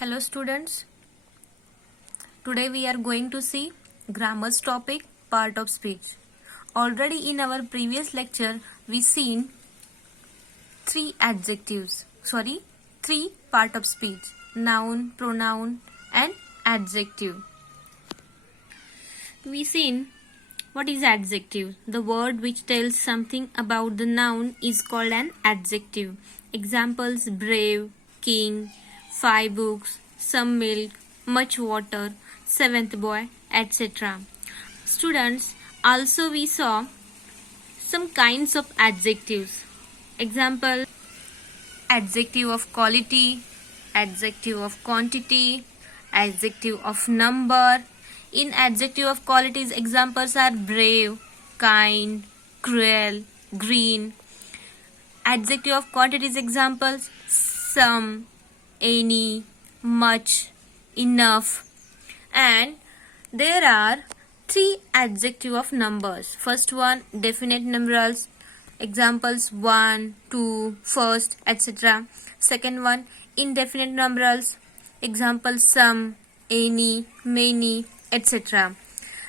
Hello students, today we are going to see grammar's topic part of speech. Already in our previous lecture we seen three part of speech: noun, pronoun and adjective. We seen what is adjective. The word which tells something about the noun is called an adjective. Examples: brave, king, 5 books, some milk, much water, 7th boy, etc. Students, also we saw some kinds of adjectives. Example: adjective of quality, adjective of quantity, adjective of number. In adjective of qualities, examples are brave, kind, cruel, green. Adjective of quantities examples: some, any, much, enough. And there are three adjective of numbers. First one, definite numerals, examples 1, 2, first, etc. Second one, indefinite numerals, examples some, any, many, etc.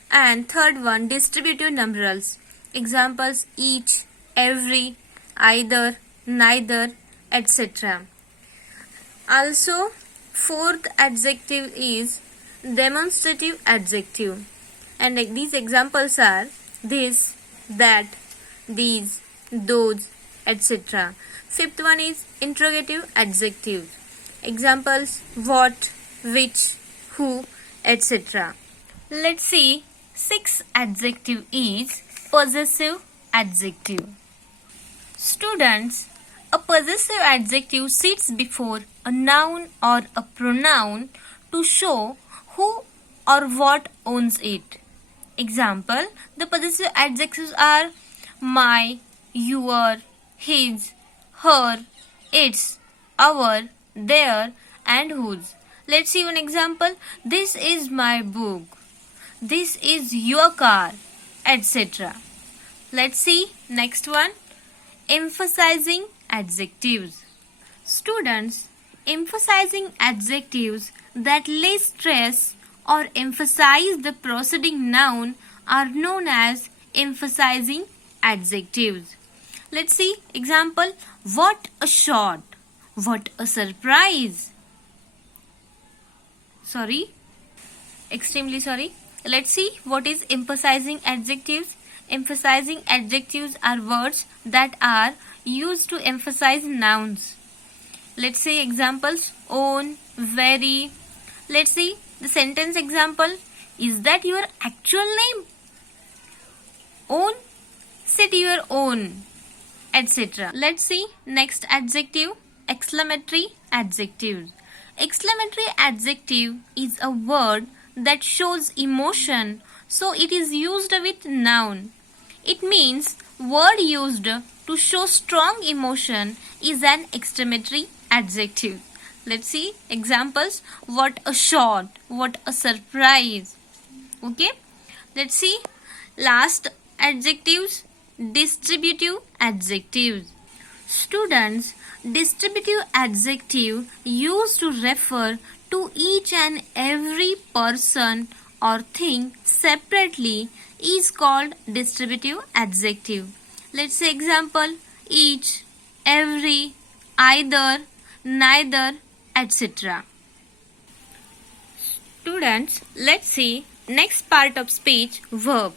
And third one, distributive numerals, examples each, every, either, neither, etc. Also, fourth adjective is demonstrative adjective, and these examples are this, that, these, those, etc. Fifth one is interrogative adjective, examples what, which, who, etc. Let's see. Sixth adjective is possessive adjective. Students, a possessive adjective sits before a noun or a pronoun to show who or what owns it. Example: the possessive adjectives are my, your, his, her, its, our, their, and whose. Let's see one example. This is my book. This is your car, etc. Let's see next one. Emphasizing adjectives. Students, emphasizing adjectives that lay stress or emphasize the preceding noun are known as emphasizing adjectives. Let's see example: what a shot, what a surprise. Extremely sorry. Let's see what is emphasizing adjectives. Emphasizing adjectives are words that are used to emphasize nouns. Let's see examples: own, very. Let's see the sentence example: is that your actual name? Own, said your own, etc. Let's see next adjective: exclamatory adjectives. Exclamatory adjective is a word that shows emotion, so it is used with noun. It means word used to show strong emotion is an exclamatory adjective. Let's see examples: what a shot, what a surprise. Okay, let's see last adjectives: distributive adjectives. Students, distributive adjective used to refer to each and every person or thing separately is called distributive adjective. Let's say example: each, every, either, neither, etc. Students, let's see next part of speech: verb.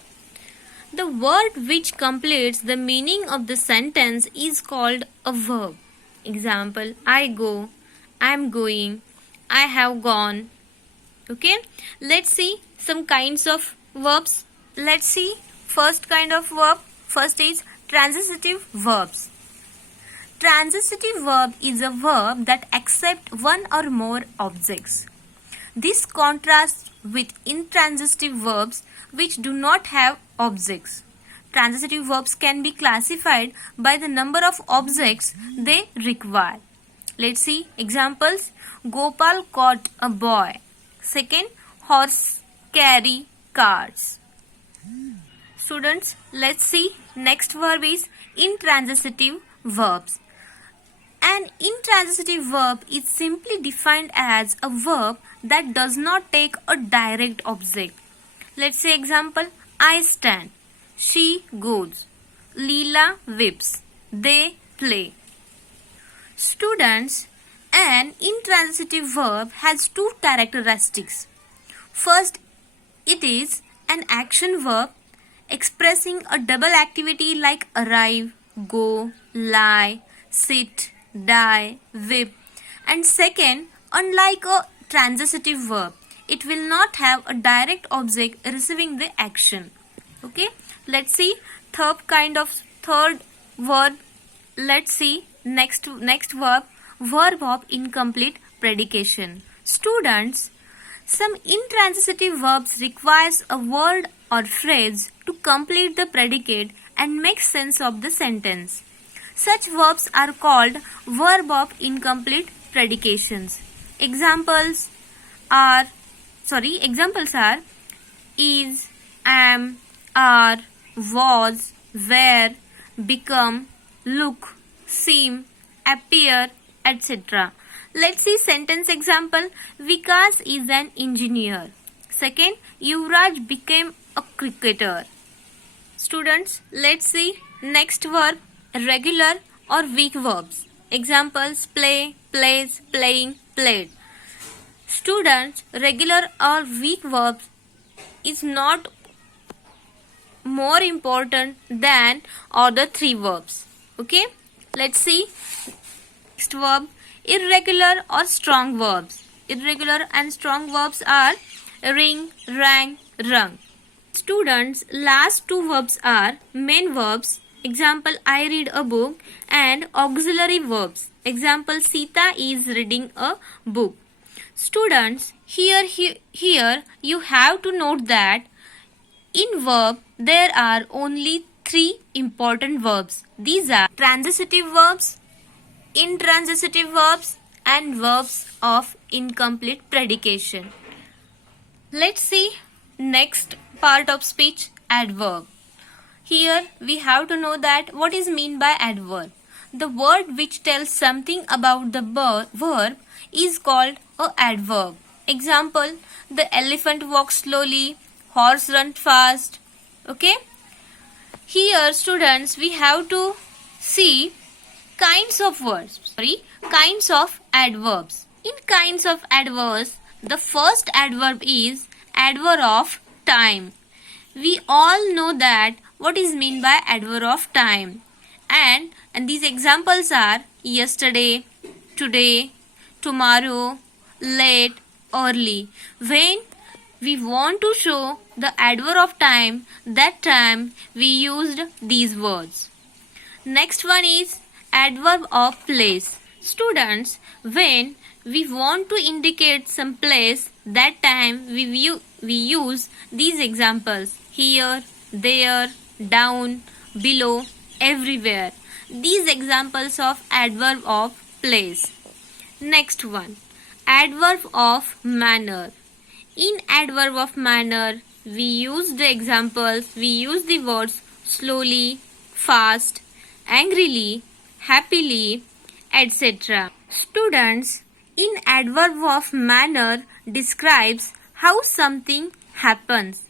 The word which completes the meaning of the sentence is called a verb. Example: I go, I am going, I have gone. Okay, let's see some kinds of verbs. Let's see first kind of verb. First is transitive verbs. Transitive verb is a verb that accepts one or more objects. This contrasts with intransitive verbs which do not have objects. Transitive verbs can be classified by the number of objects they require. Let's see examples: Gopal caught a boy. Second, horse carry cards. Students, let's see next verb is intransitive verbs. An intransitive verb is simply defined as a verb that does not take a direct object. Let's say example, I stand, she goes, Leela whips, they play. Students, an intransitive verb has two characteristics. First, it is an action verb expressing a double activity like arrive, go, lie, sit, die, whip. And second, unlike a transitive verb, it will not have a direct object receiving the action. Okay, let's see third verb. Let's see next verb of incomplete predication. Students, some intransitive verbs requires a word or phrase to complete the predicate and make sense of the sentence. Such verbs are called verb of incomplete predications. Examples are is, am, are, was, were, become, look, seem, appear, etc. Let's see sentence example. Vikas is an engineer. Second, Yuvraj became a cricketer. Students, let's see next verb, regular or weak verbs. Examples, play, plays, playing, played. Students, regular or weak verbs is not more important than other three verbs. Okay, let's see next verb, irregular or strong verbs. Irregular and strong verbs are ring, rang, rung. Students, last two verbs are main verbs. Example, I read a book, and auxiliary verbs. Example, Sita is reading a book. Students, here you have to note that in verb there are only three important verbs. These are transitive verbs, intransitive verbs, and verbs of incomplete predication. Let's see next part of speech, adverb. Here we have to know that what is meant by adverb. The word which tells something about the verb is called a adverb. Example, the elephant walks slowly, horse runs fast. Okay? Here students, we have to see kinds of adverbs. In kinds of adverbs, the first adverb is adverb of time. We all know that what is meant by adverb of time. And these examples are yesterday, today, tomorrow, late, early. When we want to show the adverb of time, that time we used these words. Next one is adverb of place. Students, when we want to indicate some place, that time we use these examples: here, there, down, below, everywhere. These examples of adverb of place. Next one, adverb of manner. In adverb of manner, we use the words slowly, fast, angrily, happily, etc. Students, in adverb of manner describes how something happens.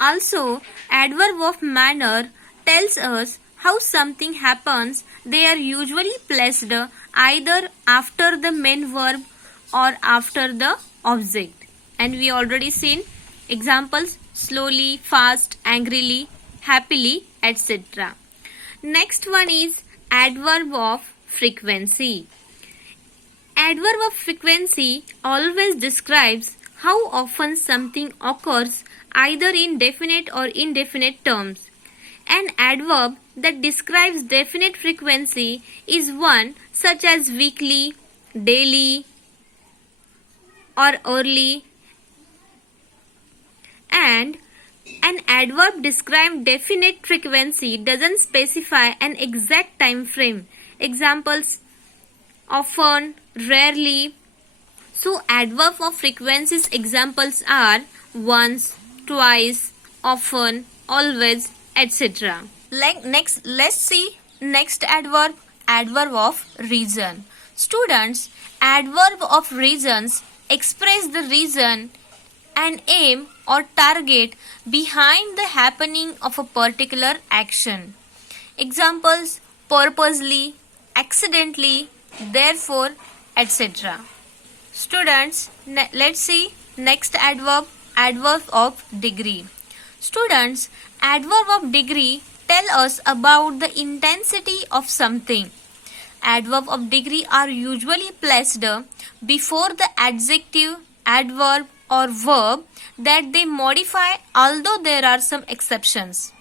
Also, adverb of manner tells us how something happens. They are usually placed either after the main verb or after the object. And we already seen examples: slowly, fast, angrily, happily, etc. Next one is adverb of frequency. Adverb of frequency always describes how often something occurs, either in definite or indefinite terms. An adverb that describes definite frequency is one such as weekly, daily, or early. And an adverb describing definite frequency doesn't specify an exact time frame. Examples: often, rarely. So adverb of frequencies examples are once, twice, often, always, etc. Let's see next adverb, adverb of reason. Students, adverb of reasons express the reason and aim or target behind the happening of a particular action. Examples: purposely, accidentally, therefore, etc. Students, let's see next adverb, adverb of degree. Students, adverb of degree tell us about the intensity of something. Adverb of degree are usually placed before the adjective, adverb or verb that they modify, although there are some exceptions.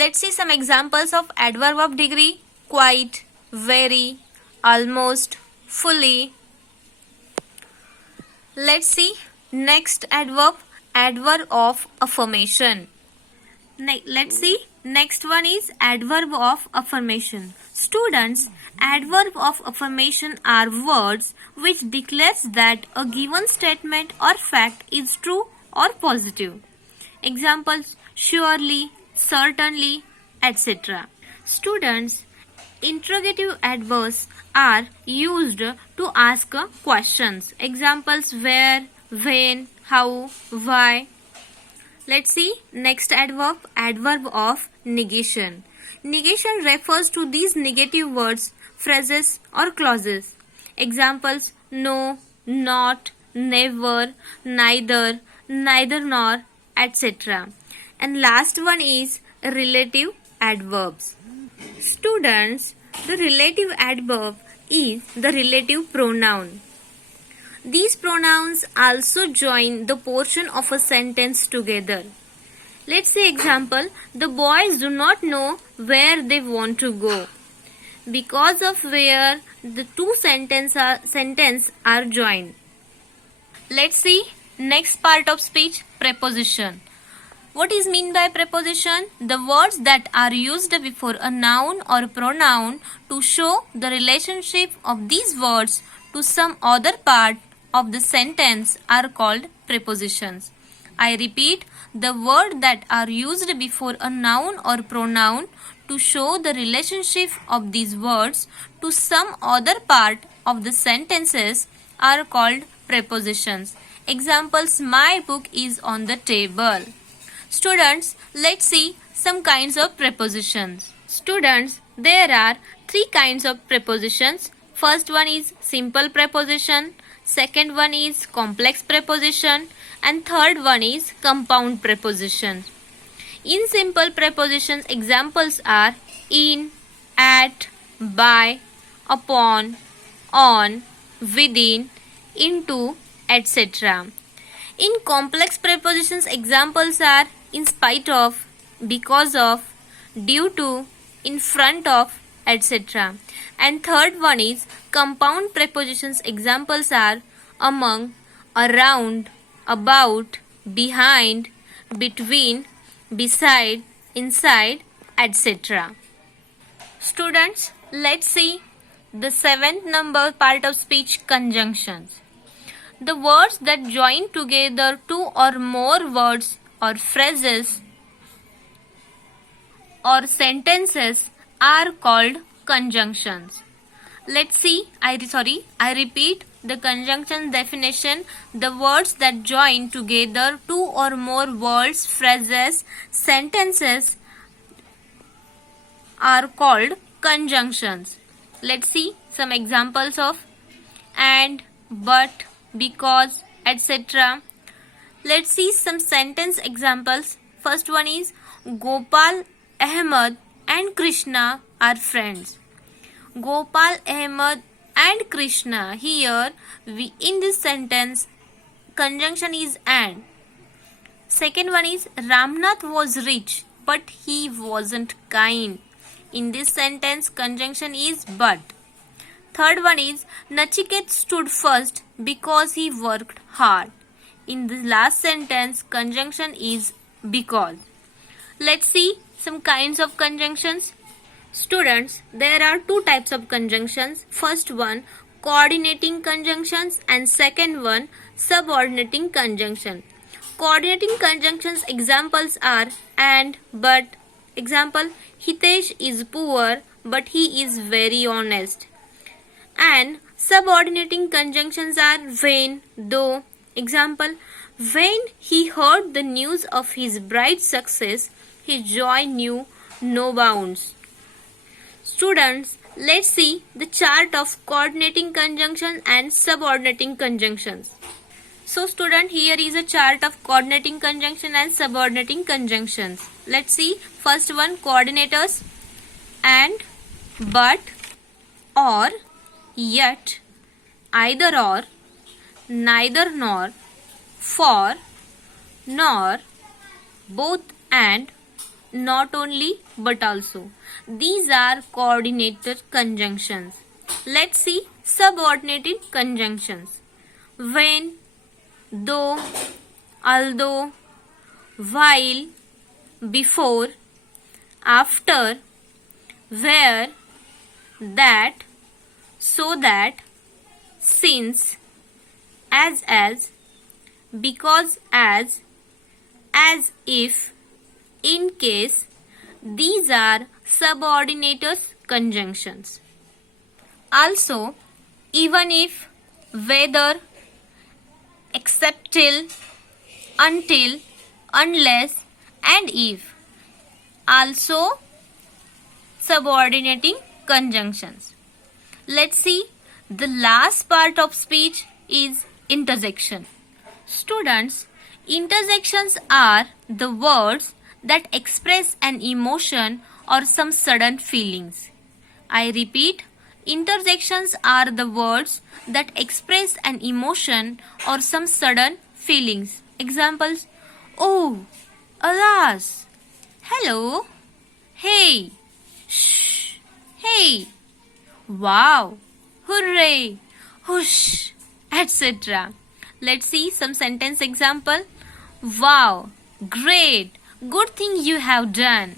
Let's see some examples of adverb of degree: quite, very, almost, fully. Let's see next adverb, adverb of affirmation. Let's see next one is adverb of affirmation. Students, adverb of affirmation are words which declares that a given statement or fact is true or positive. Examples: surely, certainly, etc. Students, interrogative adverbs are used to ask questions. Examples: where, when, how, why. Let's see next adverb, adverb of negation. Negation refers to these negative words, phrases or clauses. Examples: no, not, never, neither, neither nor, etc. And last one is relative adverbs. Students, the relative adverb is the relative pronoun. These pronouns also join the portion of a sentence together. Let's say example: the boys do not know where they want to go, because of where the two sentences are joined. Let's see next part of speech, preposition. What is meant by preposition? The words that are used before a noun or pronoun to show the relationship of these words to some other part of the sentence are called prepositions. I repeat, the words that are used before a noun or pronoun to show the relationship of these words to some other part of the sentences are called prepositions. Examples: my book is on the table. Students, let's see some kinds of prepositions. Students, there are three kinds of prepositions. First one is simple preposition, second one is complex preposition, and third one is compound preposition. In simple prepositions, examples are in, at, by, upon, on, within, into, etc. In complex prepositions, examples are in spite of, because of, due to, in front of, etc. And third one is compound prepositions. Examples are among, around, about, behind, between, beside, inside, etc. Students, let's see the seventh number part of speech, conjunctions. The words that join together two or more words or phrases or sentences are called conjunctions. Let's see, I repeat the conjunction definition. The words that join together two or more words, phrases, sentences are called conjunctions. Let's see some examples of and, but, because, etc. Let's see some sentence examples. First one is Gopal, Ahmed and Krishna are friends. Gopal, Ahmed and Krishna. Here in this sentence conjunction is and. Second one is Ramnath was rich but he wasn't kind. In this sentence conjunction is but. Third one is Nachiket stood first because he worked hard. In the last sentence conjunction is because. Let's see some kinds of conjunctions. Students, there are two types of conjunctions. First one, coordinating conjunctions, and second one, subordinating conjunction. Coordinating conjunctions examples are and, but. Example: Hitesh is poor but he is very honest. And subordinating conjunctions are when, though. Example, when he heard the news of his bride's success, his joy knew no bounds. Students, let's see the chart of coordinating conjunctions and subordinating conjunctions. So student, here is a chart of coordinating conjunction and subordinating conjunctions. Let's see. First one, coordinators: and, but, or, yet, either or, neither nor, for, nor, both and, not only but also. These are coordinated conjunctions. Let's see subordinated conjunctions. When, though, although, while, before, after, where, that, so that, since, as, because as if, in case. These are subordinated conjunctions. Also, even if, whether, except till, until, unless, and if. Also subordinating conjunctions. Let's see. The last part of speech is interjection. Students, interjections are the words that express an emotion or some sudden feelings. I repeat, interjections are the words that express an emotion or some sudden feelings. Examples: oh, alas, hello, hey, shh, hey, wow, hooray, whoosh, etc. Let's see some sentence example. Wow, great, good thing you have done.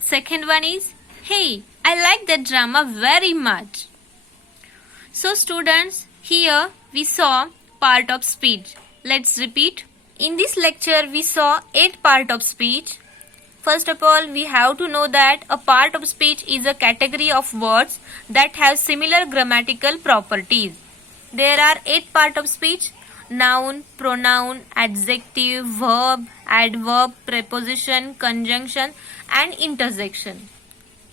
Second one is, hey, I like that drama very much. So students, here we saw part of speech. Let's repeat. In this lecture we saw 8 parts of speech. First of all, we have to know that a part of speech is a category of words that have similar grammatical properties. There are 8 parts of speech: noun, pronoun, adjective, verb, adverb, preposition, conjunction, and interjection.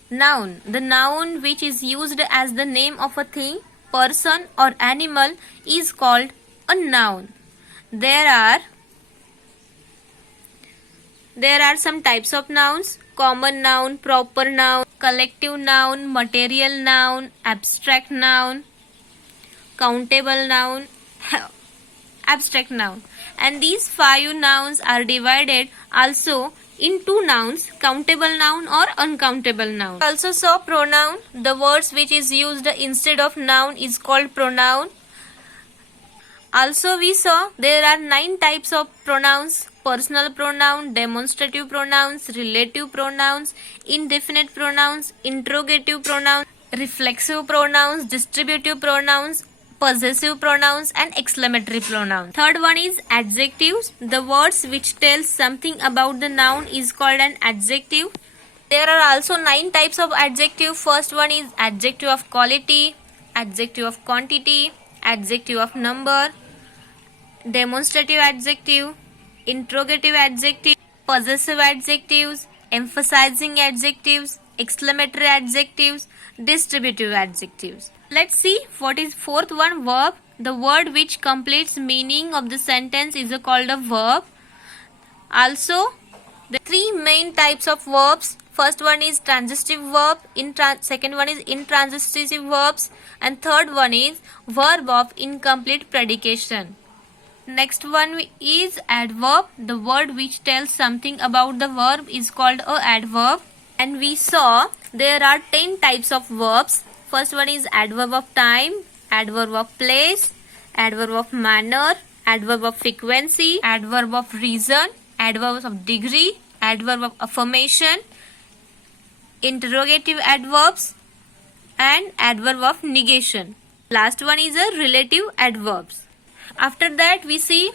Noun. The noun which is used as the name of a thing, person, or animal is called a noun. There are some types of nouns: common noun, proper noun, collective noun, material noun, abstract noun, countable noun, abstract noun. And these 5 nouns are divided also in 2 nouns: countable noun or uncountable noun. Also saw pronoun. The words which is used instead of noun is called pronoun. Also we saw there are 9 types of pronouns: personal pronoun, demonstrative pronouns, relative pronouns, indefinite pronouns, interrogative pronouns, reflexive pronouns, distributive pronouns, possessive pronouns, and exclamatory pronouns. Third one is adjectives. The words which tell something about the noun is called an adjective. There are also 9 types of adjective. First one is adjective of quality, adjective of quantity, adjective of number, demonstrative adjective, interrogative adjective, possessive adjectives, emphasizing adjectives, exclamatory adjectives, distributive adjectives. Let's see what is fourth one: verb. The word which completes meaning of the sentence is called a verb. Also, the 3 main types of verbs. First one is transitive verb, second one is intransitive verbs, and third one is verb of incomplete predication. Next one is adverb. The word which tells something about the verb is called a adverb. And we saw there are 10 types of verbs. First one is adverb of time, adverb of place, adverb of manner, adverb of frequency, adverb of reason, adverb of degree, adverb of affirmation, interrogative adverbs, and adverb of negation. Last one is a relative adverbs. After that we see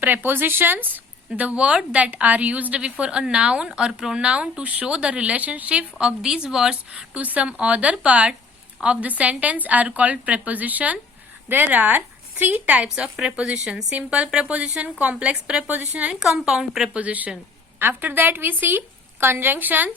prepositions. the word that are used before a noun or pronoun to show the relationship of these words to some other part of the sentence are called preposition. There are three types of preposition: simple preposition, complex preposition and compound preposition. After that we see conjunction.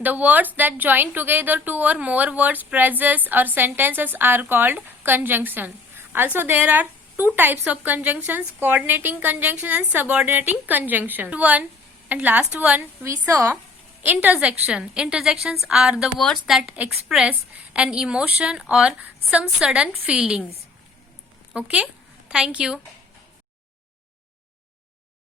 The words that join together two or more words, phrases or sentences are called conjunction. Also there are two types of conjunctions: coordinating conjunction and subordinating conjunction. One and last one we saw interjection. Interjections are the words that express an emotion or some sudden feelings. Okay, thank you.